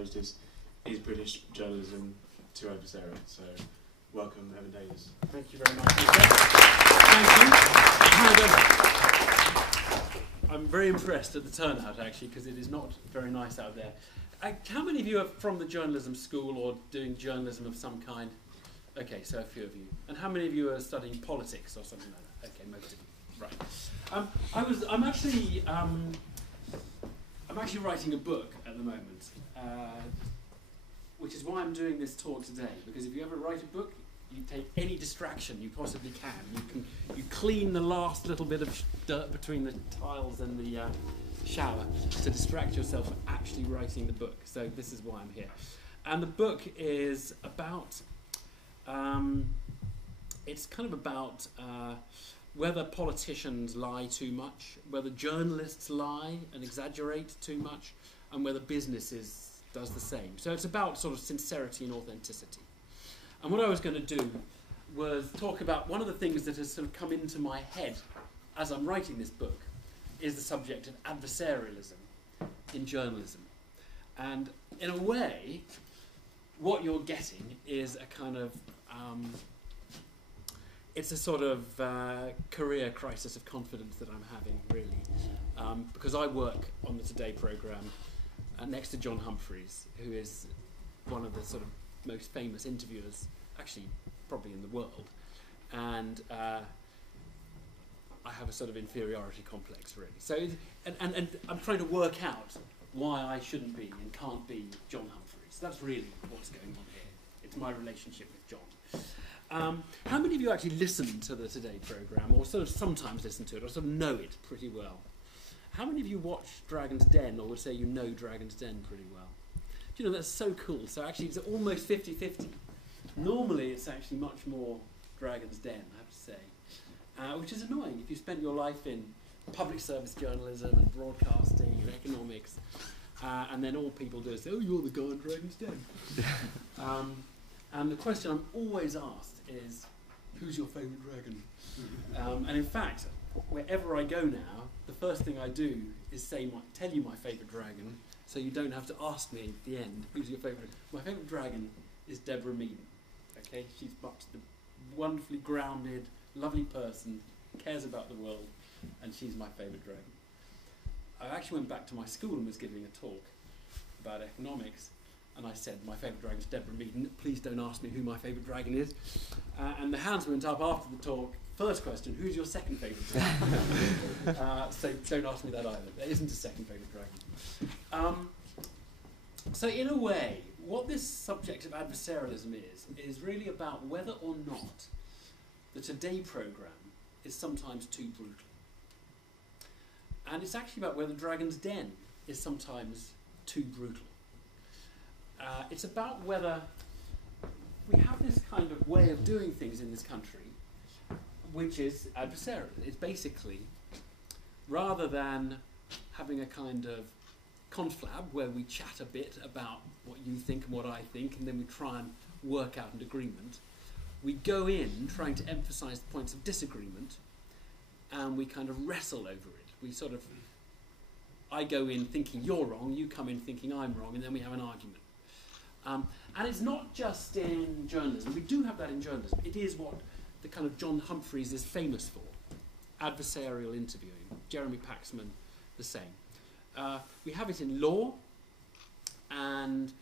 is British journalism to adversarial. So, welcome, Evan Davis. Thank you very much. Thank you. I'm very impressed at the turnout, actually, because it is not very nice out there. How many of you are from the journalism school or doing journalism of some kind? Okay, so a few of you. And how many of you are studying politics or something like that? Okay, most of you. Right. I'm actually writing a book at the moment, which is why I'm doing this talk today. Because if you ever write a book, you take any distraction you possibly can. You clean the last little bit of dirt between the tiles and the shower to distract yourself from actually writing the book. So this is why I'm here. And the book is about. It's kind of about whether politicians lie too much, whether journalists lie and exaggerate too much, and whether businesses does the same. So it's about sort of sincerity and authenticity. And what I was going to do was talk about one of the things that has sort of come into my head as I'm writing this book is the subject of adversarialism in journalism. And in a way, what you're getting is a kind of it's a sort of career crisis of confidence that I'm having, really, because I work on the Today programme next to John Humphreys, who is one of the sort of most famous interviewers, actually, probably in the world, and I have a sort of inferiority complex, really. So, and I'm trying to work out why I shouldn't be and can't be John Humphreys. That's really what's going on here. It's my relationship with John. How many of you actually listen to the Today programme, or sort of sometimes listen to it, or sort of know it pretty well? How many of you watch Dragon's Den, or would say you know Dragon's Den pretty well? Do you know, that's so cool. So actually it's almost 50-50. Normally it's actually much more Dragon's Den, I have to say, which is annoying if you spent your life in public service journalism and broadcasting and economics, and then all people do is say, oh, you're the guy on Dragon's Den. And the question I'm always asked is, who's your favourite dragon? And in fact, wherever I go now, the first thing I do is tell you my favourite dragon, so you don't have to ask me at the end, who's your favourite? My favourite dragon is Deborah Meaden. Okay, she's the wonderfully grounded, lovely person, cares about the world, and she's my favourite dragon. I actually went back to my school and was giving a talk about economics, and I said, my favourite dragon is Deborah Meaden, please don't ask me who my favourite dragon is. And the hands went up after the talk. First question, who's your second favourite dragon? So don't ask me that either. There isn't a second favourite dragon. So in a way, what this subject of adversarialism is really about whether or not the Today programme is sometimes too brutal. And it's actually about whether Dragon's Den is sometimes too brutal. It's about whether we have this kind of way of doing things in this country, which is adversarial. It's basically, rather than having a kind of conflab where we chat a bit about what you think and what I think, and then we try and work out an agreement, we go in trying to emphasise the points of disagreement, and we kind of wrestle over it. We sort of, I go in thinking you're wrong, you come in thinking I'm wrong, and then we have an argument. And it's not just in journalism. We do have that in journalism. It is what the kind of John Humphreys is famous for. Adversarial interviewing. Jeremy Paxman, the same. We have it in law, and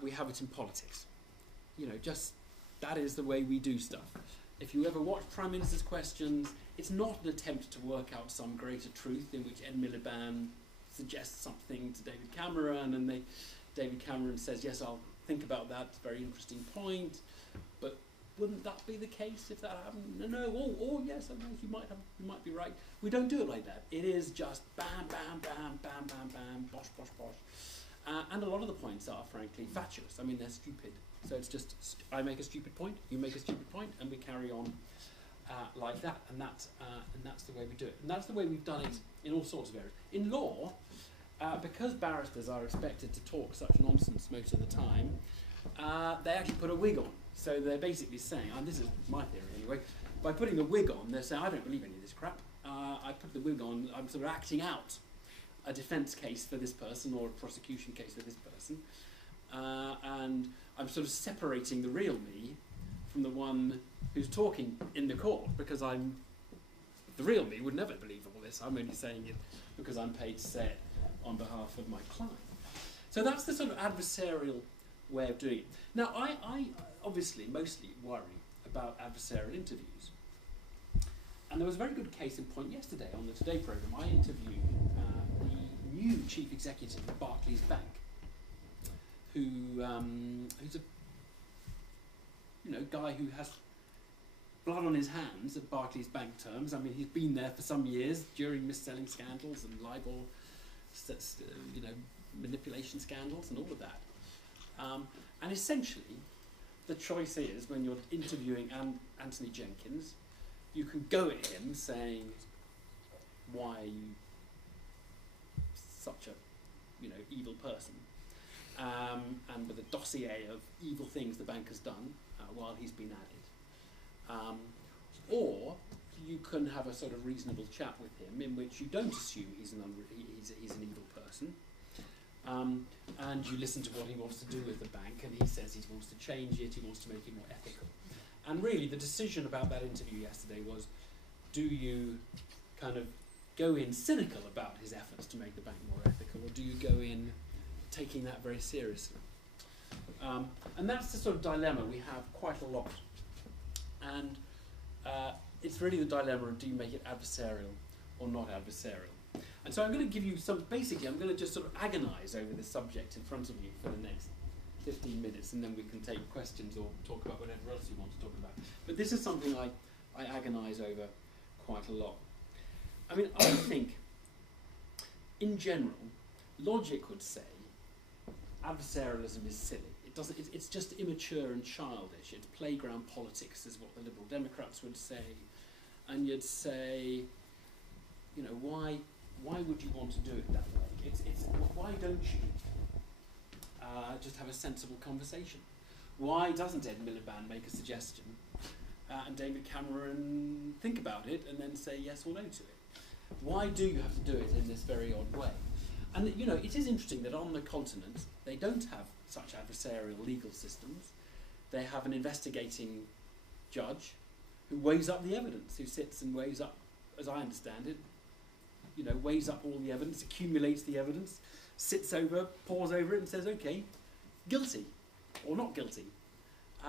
we have it in politics. You know, just that is the way we do stuff. If you ever watch Prime Minister's Questions, it's not an attempt to work out some greater truth in which Ed Miliband suggests something to David Cameron, and David Cameron says, yes, I'll think about that, it's a very interesting point, but wouldn't that be the case if that happened? No, yes, I know, you might be right. We don't do it like that. It is just bam, bam, bam, bam, bam, bam, bosh, bosh, bosh. And a lot of the points are, frankly, fatuous. I mean, they're stupid. So it's just, I make a stupid point, you make a stupid point, and we carry on like that. And that's the way we do it. And that's the way we've done it in all sorts of areas. In law, because barristers are expected to talk such nonsense most of the time, they actually put a wig on. So they're basically saying, and this is my theory anyway, by putting the wig on, they're saying, I don't believe any of this crap. I put the wig on, I'm sort of acting out a defence case for this person or a prosecution case for this person, and I'm sort of separating the real me from the one who's talking in the court, because the real me would never believe all this. I'm only saying it because I'm paid to say it on behalf of my client. So that's the sort of adversarial way of doing it. Now, I obviously mostly worry about adversarial interviews. And there was a very good case in point yesterday on the Today programme. I interviewed the new chief executive of Barclays Bank, who's a guy who has blood on his hands at Barclays Bank terms. I mean, he's been there for some years during mis-selling scandals and libel, manipulation scandals and all of that. And essentially, the choice is, when you're interviewing Anthony Jenkins, you can go at him saying, why are you such a evil person? And with a dossier of evil things the bank has done while he's been at it. Or you can have a sort of reasonable chat with him in which you don't assume he's an evil person. And you listen to what he wants to do with the bank, and he says he wants to change it, he wants to make it more ethical. And really the decision about that interview yesterday was, do you kind of go in cynical about his efforts to make the bank more ethical, or do you go in taking that very seriously? And that's the sort of dilemma we have quite a lot. And it's really the dilemma of, do you make it adversarial or not adversarial? And so I'm going to give you basically I'm going to just sort of agonise over this subject in front of you for the next 15 minutes, and then we can take questions or talk about whatever else you want to talk about. But this is something I agonise over quite a lot. I mean, I think, in general, logic would say adversarialism is silly. It's just immature and childish. It's playground politics, is what the Liberal Democrats would say. And you'd say, why would you want to do it that way? Why don't you just have a sensible conversation? Why doesn't Ed Miliband make a suggestion and David Cameron think about it and then say yes or no to it? Why do you have to do it in this very odd way? And it is interesting that on the continent they don't have such adversarial legal systems. They have an investigating judge who weighs up the evidence, who sits and weighs up, as I understand it, weighs up all the evidence, accumulates the evidence, sits over, pores over it and says, okay, guilty or not guilty.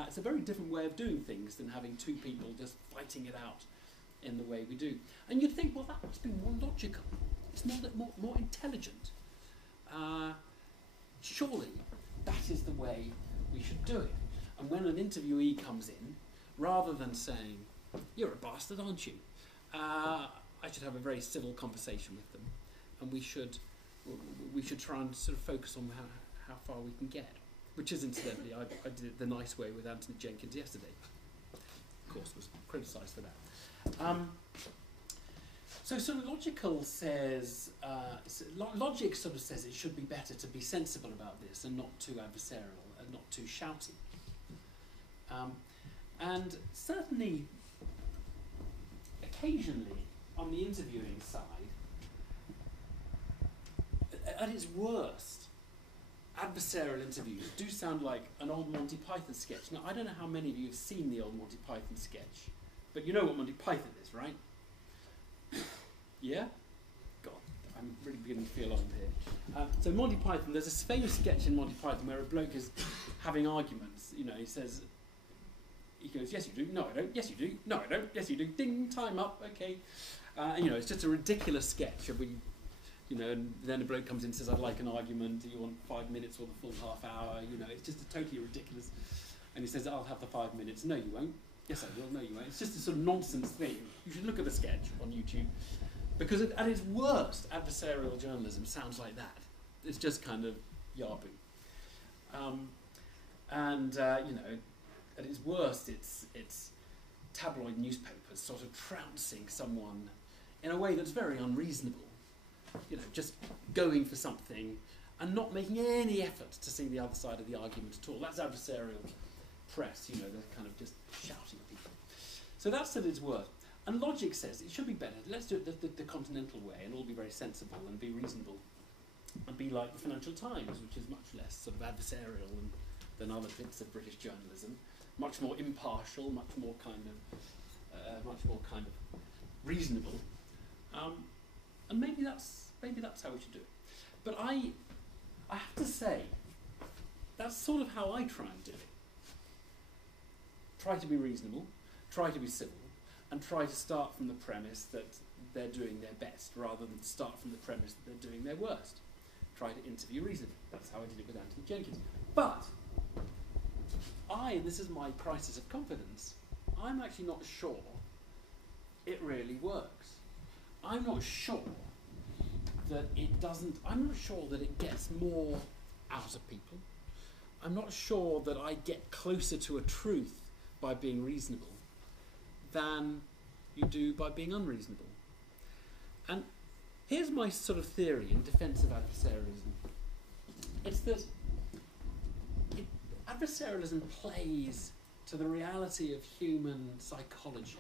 It's a very different way of doing things than having two people just fighting it out in the way we do. And you'd think, well, that must be more logical. It's more intelligent. Surely that is the way we should do it. And when an interviewee comes in, rather than saying, you're a bastard, aren't you? I should have a very civil conversation with them, and we should try and sort of focus on how far we can get, which is, incidentally, I did it the nice way with Anthony Jenkins yesterday. Of course, was criticised for that. So sort of logical says, logic sort of says it should be better to be sensible about this and not too adversarial and not too shouty. And certainly, occasionally, on the interviewing side, at its worst, adversarial interviews do sound like an old Monty Python sketch. Now, I don't know how many of you have seen the old Monty Python sketch, but you know what Monty Python is, right? Yeah? God, I'm really beginning to feel old here. So Monty Python, there's a famous sketch in Monty Python where a bloke is having arguments. He says, he goes, yes you do, no I don't, yes you do, no I don't, yes you do, ding, time up, okay. It's just a ridiculous sketch of when and then a bloke comes in and says, I'd like an argument, do you want 5 minutes or the full half hour? It's just a totally ridiculous. And he says, I'll have the 5 minutes. No, you won't. Yes, I will. No, you won't. It's just a sort of nonsense thing. You should look at the sketch on YouTube. Because at its worst, adversarial journalism sounds like that. It's just kind of yarboo. At its worst, it's tabloid newspapers sort of trouncing someone in a way that's very unreasonable. Just going for something and not making any effort to see the other side of the argument at all. That's adversarial press, they're kind of just shouting at people. So that's at its worst. And logic says it should be better. Let's do it the continental way and all be very sensible and be reasonable and be like the Financial Times, which is much less sort of adversarial than other bits of British journalism, much more impartial, much more kind of reasonable. And maybe that's how we should do it. But I have to say, that's sort of how I try and do it. Try to be reasonable, try to be civil, and try to start from the premise that they're doing their best, rather than start from the premise that they're doing their worst. Try to interview reasonably. That's how I did it with Anthony Jenkins. But this is my crisis of confidence, I'm actually not sure it really works. I'm not sure that it gets more out of people. I'm not sure that I get closer to a truth by being reasonable than you do by being unreasonable. And here's my sort of theory in defense of adversarialism. It's that adversarialism plays to the reality of human psychology.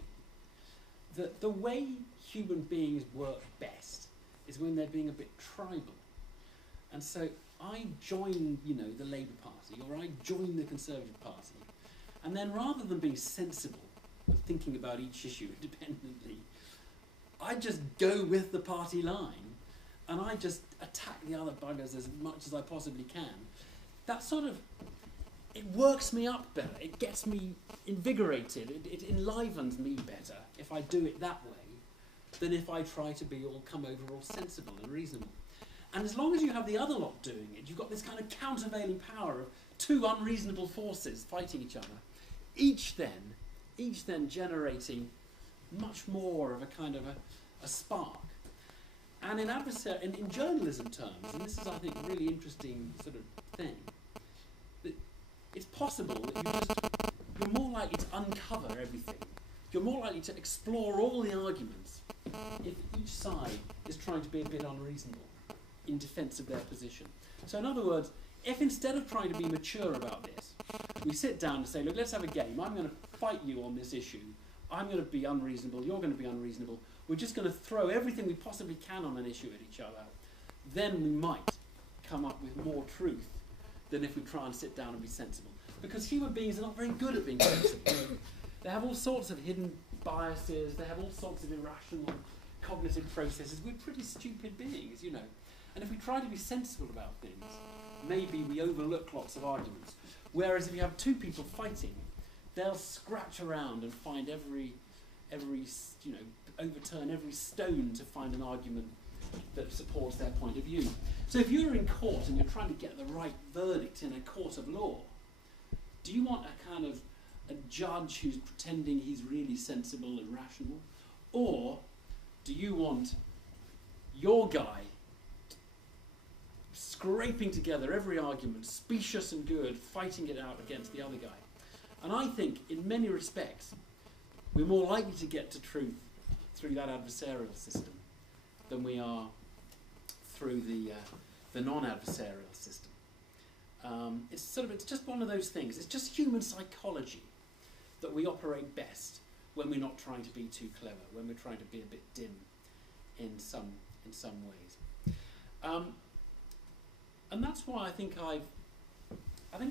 That the way human beings work best is when they're being a bit tribal. And so I join, the Labour Party, or I join the Conservative Party, and then rather than being sensible and thinking about each issue independently, I just go with the party line, and I just attack the other buggers as much as I possibly can. That sort of, it works me up better, it gets me invigorated, it enlivens me better if I do it that way than if I try to come over all sensible and reasonable. And as long as you have the other lot doing it, you've got this kind of countervailing power of two unreasonable forces fighting each other, each then generating much more of a kind of a spark. And in journalism terms, and this is, I think, a really interesting sort of thing, that it's possible that you're more likely to uncover everything. You're more likely to explore all the arguments if each side is trying to be a bit unreasonable in defence of their position. So in other words, if instead of trying to be mature about this, we sit down and say, look, let's have a game. I'm going to fight you on this issue. I'm going to be unreasonable. You're going to be unreasonable. We're just going to throw everything we possibly can on an issue at each other. Then we might come up with more truth than if we try and sit down and be sensible. Because human beings are not very good at being sensible. They have all sorts of hidden biases. They have all sorts of irrational cognitive processes. We're pretty stupid beings, And if we try to be sensible about things, maybe we overlook lots of arguments. Whereas if you have two people fighting, they'll scratch around and find overturn every stone to find an argument that supports their point of view. So if you're in court and you're trying to get the right verdict in a court of law, do you want a judge who's pretending he's really sensible and rational? Or do you want your guy scraping together every argument, specious and good, fighting it out against the other guy? And I think, in many respects, we're more likely to get to truth through that adversarial system than we are through the non-adversarial system. It's just one of those things. It's just human psychology that we operate best when we're not trying to be too clever, when we're trying to be a bit dim in some ways. And that's why I think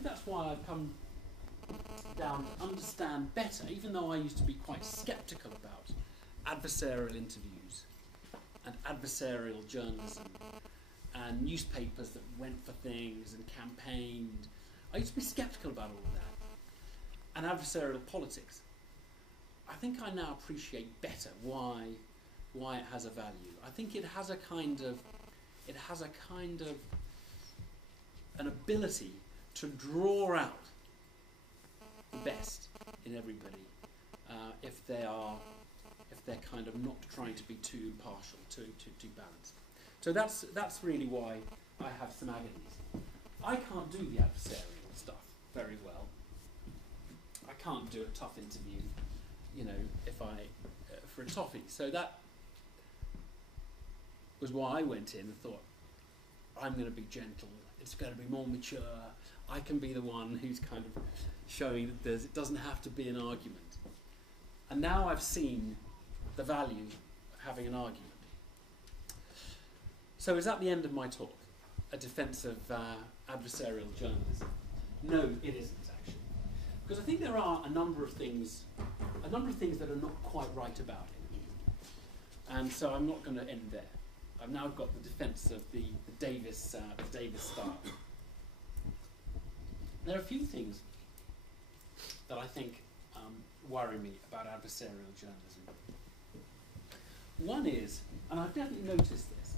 that's why I've come down to understand better, even though I used to be quite sceptical about adversarial interviews and adversarial journalism and newspapers that went for things and campaigned. I used to be sceptical about all of that. And adversarial politics. I think I now appreciate better why it has a value. I think it has a kind of an ability to draw out the best in everybody if they're kind of not trying to be too impartial, too balanced. So that's really why I have some agonies. I can't do the adversarial stuff very well. I can't do a tough interview, for a toffee. So that was why I went in and thought, I'm going to be gentle. It's going to be more mature. I can be the one who's kind of showing that it doesn't have to be an argument. And now I've seen the value of having an argument. So is that the end of my talk? A defence of adversarial journalism? No, it isn't actually, because I think there are a number of things that are not quite right about it, and so I'm not going to end there. I've now got the defence of the Davis style. There are a few things that I think worry me about adversarial journalism. One is, and I've definitely noticed this,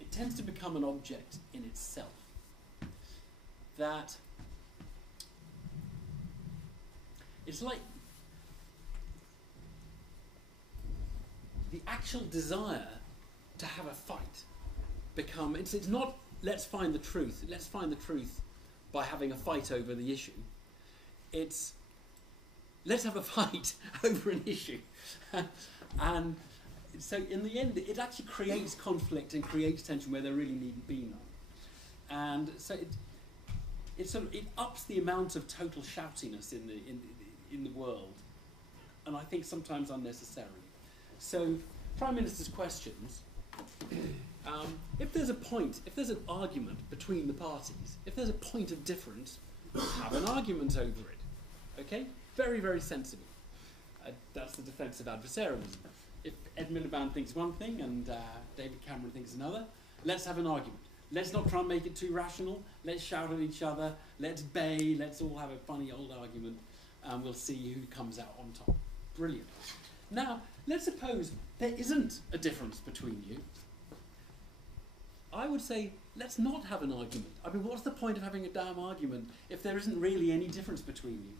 it tends to become an object in itself. That it's like the actual desire to have a fight it's not let's find the truth by having a fight over the issue. It's let's have a fight over an issue. And so in the end it actually creates conflict and creates tension where there really needn't be none. And so it ups the amount of total shoutiness in the world, and I think sometimes unnecessarily. So Prime Minister's questions, if there's an argument between the parties, if there's a point of difference, have an argument over it. Okay? Very, very sensible. That's the defence of adversarialism. If Ed Miliband thinks one thing and David Cameron thinks another, let's have an argument. Let's not try and make it too rational. Let's shout at each other. Let's bay. Let's all have a funny old argument, and we'll see who comes out on top. Brilliant. Now, let's suppose there isn't a difference between you. I would say, let's not have an argument. I mean, what's the point of having a damn argument if there isn't really any difference between you?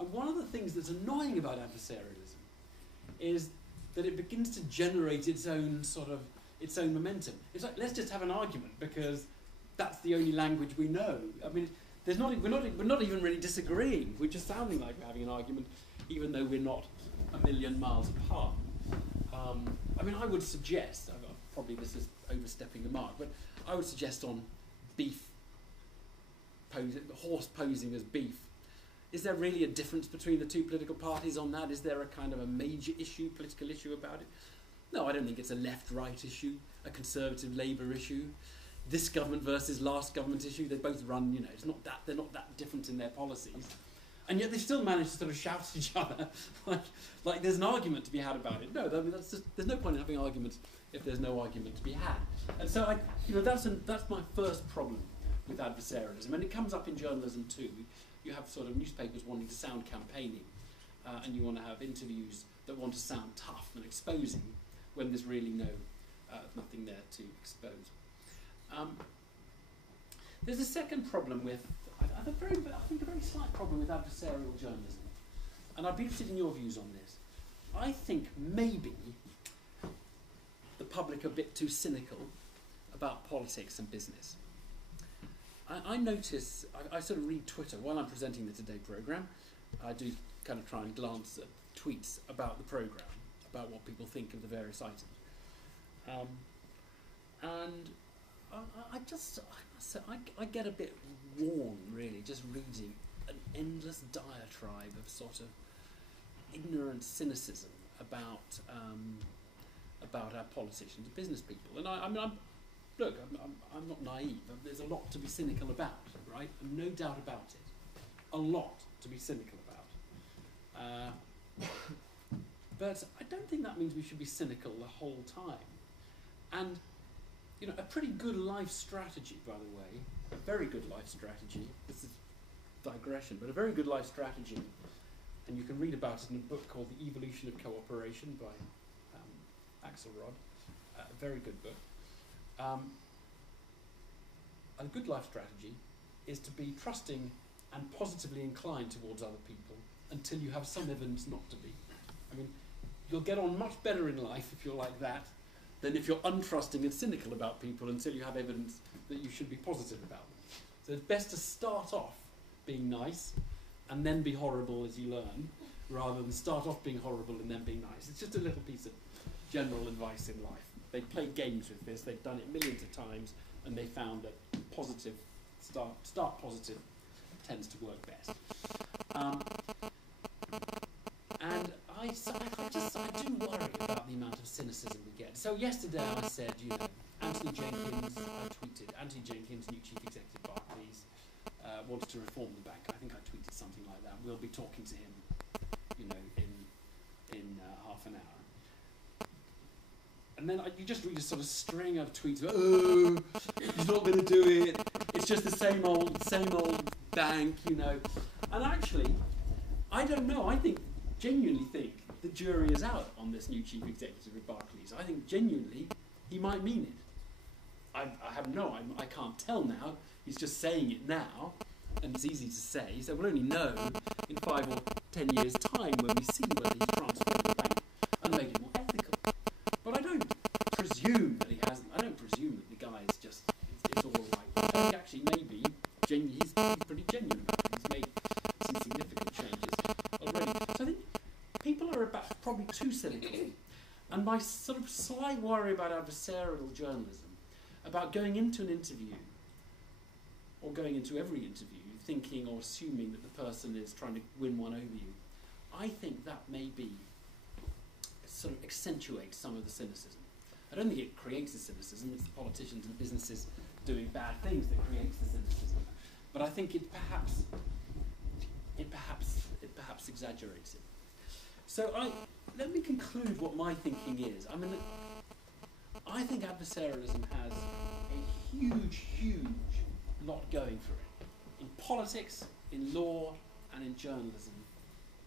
And one of the things that's annoying about adversarialism is that it begins to generate its own momentum. It's like, let's just have an argument because that's the only language we know. I mean, we're not even really disagreeing. We're just sounding like we're having an argument, even though we're not a million miles apart. I mean, I would suggest, probably this is overstepping the mark, but I would suggest on horse posing as beef, is there really a difference between the two political parties on that? Is there a kind of a major political issue about it? No, I don't think it's a left-right issue, a Conservative-Labour issue, this government versus last government issue. They both run, they're not that different in their policies. And yet they still manage to sort of shout at each other, like there's an argument to be had about it. No, I mean, there's no point in having arguments if there's no argument to be had. And so that's my first problem with adversarialism, and it comes up in journalism too. You have sort of newspapers wanting to sound campaigning, and you want to have interviews that want to sound tough and exposing when there's really nothing there to expose. There's a second problem with, I think a very slight problem with adversarial journalism, and I'd be interested in your views on this. I think maybe the public are a bit too cynical about politics and business. I notice, I sort of read Twitter while I'm presenting the Today programme. I do kind of try and glance at tweets about the programme, about what people think of the various items. And I get a bit worn, really, just reading an endless diatribe of sort of ignorant cynicism about our politicians and business people. And I'm not naive. There's a lot to be cynical about, right? And no doubt about it. A lot to be cynical about. But I don't think that means we should be cynical the whole time. And, a pretty good life strategy, by the way, a very good life strategy, this is digression, but a very good life strategy, and you can read about it in a book called The Evolution of Cooperation by Axelrod, a very good book. A good life strategy is to be trusting and positively inclined towards other people until you have some evidence not to be. I mean, you'll get on much better in life if you're like that than if you're untrusting and cynical about people until you have evidence that you should be positive about them. So it's best to start off being nice and then be horrible as you learn, rather than start off being horrible and then being nice. It's just a little piece of general advice in life. They play games with this, they've done it millions of times, and they found that start positive tends to work best. And I I do worry about the amount of cynicism we get. So yesterday I said, Anthony Jenkins, I tweeted, Anthony Jenkins, new chief executive Barclays, wants to reform the bank. I think I tweeted something like that. We'll be talking to him, in half an hour. And then you just read a sort of string of tweets about, oh, he's not going to do it. It's just the same old bank, And actually, I don't know. I genuinely think the jury is out on this new chief executive of Barclays. I think genuinely he might mean it. I can't tell now. He's just saying it now, and it's easy to say. So we'll only know in 5 or 10 years' time when we see whether he's transformed the bank and made it more ethical. But I don't presume that he hasn't. I don't presume that the guy is just, it's all right. I think actually maybe he's pretty genuine about it. He's made some significant changes already. So I think people are probably too cynical. And my sort of slight worry about adversarial journalism, about going into an interview, or going into every interview, thinking or assuming that the person is trying to win one over you, I think that maybe sort of accentuates some of the cynicism. I don't think it creates the cynicism, it's the politicians and businesses doing bad things that creates the cynicism. But I think it perhaps exaggerates it. So let me conclude what my thinking is. I mean, I think adversarialism has a huge lot going for it. In politics, in law, and in journalism,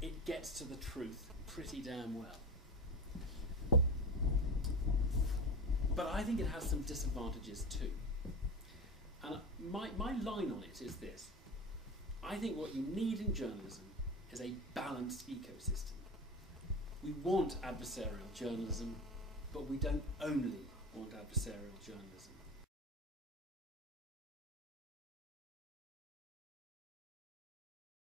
it gets to the truth pretty damn well. But I think it has some disadvantages too. And my line on it is this. I think what you need in journalism is a balanced ecosystem. We want adversarial journalism, but we don't only want adversarial journalism.